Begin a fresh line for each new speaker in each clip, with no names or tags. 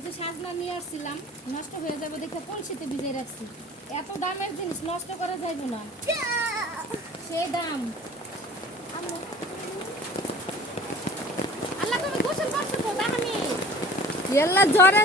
এই যে সাজনা নিয়ে আসছিলাম, নষ্ট হয়ে যাবে দেখে কলসিতে ভিজে রাখছি। এত দামের জিনিস নষ্ট করা যাইব না। সেই দাম। আল্লাহ, তুমি গোসল করছ তো দামি জ্বরে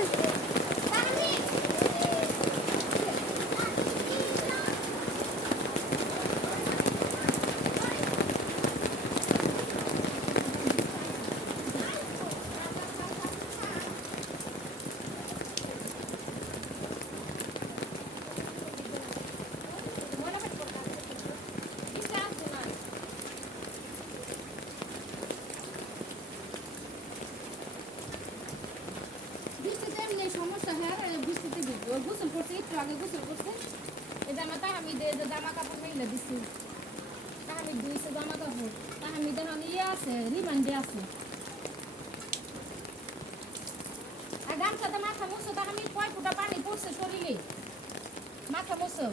হ্যাঁ বৃষ্টিতে ভিজবে গোসল করছে, একটু আগে গোসল কাপড় মেলে দিচ্ছি তাহামিদ জামা কাপড়। তাহামিদ এখন ইয়ে আছে রিমান্ডে আছে আর গামছাতে মাথা মুছো তাহামিদ কয় ফুটা পানি পড়ছে শরীরে? মাথা মুছো।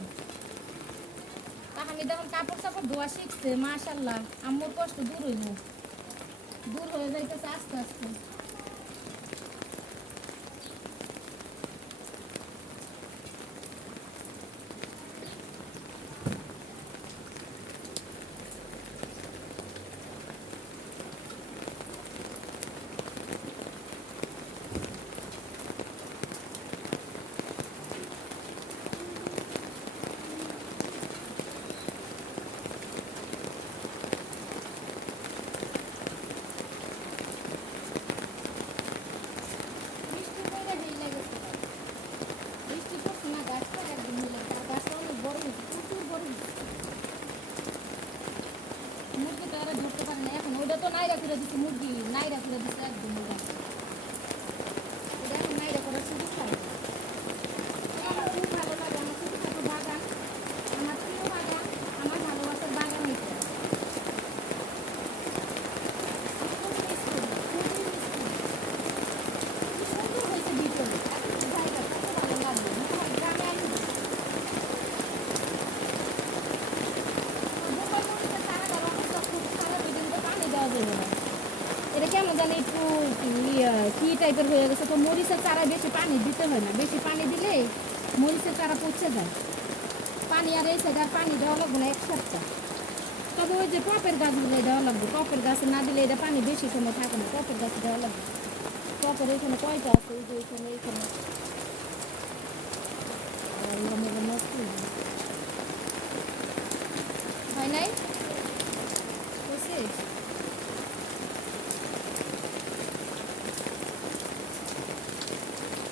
তাহামিদ এখন কাপড় চাপড় ধোয়া শিখছে মাশাল্লাহ আম্মুর কষ্ট দূর হইব দূর হয়ে যাইতেছে আস্তে আস্তে বৃষ্টি পড়ে ভিজে গেছে বৃষ্টি পড়ছে না গাছটা একদম ভিজে গেছে। আর গাছটা অনেক বড় হয়েছে প্রচুর বড় হয়েছে মুরগি তো এরা ধরতে পারে না। এখন ওটা তো নাইরা করে দিচ্ছে মুরগি নাইরা করে দিচ্ছে একদম জানি একটু কি টাইপের হয়ে গেছে, তো মরিচের চারা বেশি পানি দিতে হয় না। বেশি পানি দিলে মরিচের চারা পচে যায়। পানি আর এই সাইড আর পানি দেওয়া লাগবে না এক সপ্তাহ তবে ওই যে টপের গাছগুলো দেওয়া লাগবে। টপের গাছে না দিলে এটা পানি বেশি সময় থাকে না। টপের গাছে দেওয়া লাগবে। টপের এখানে কয়টা আছে? এই যে এখানে এখানে। হয় নাই?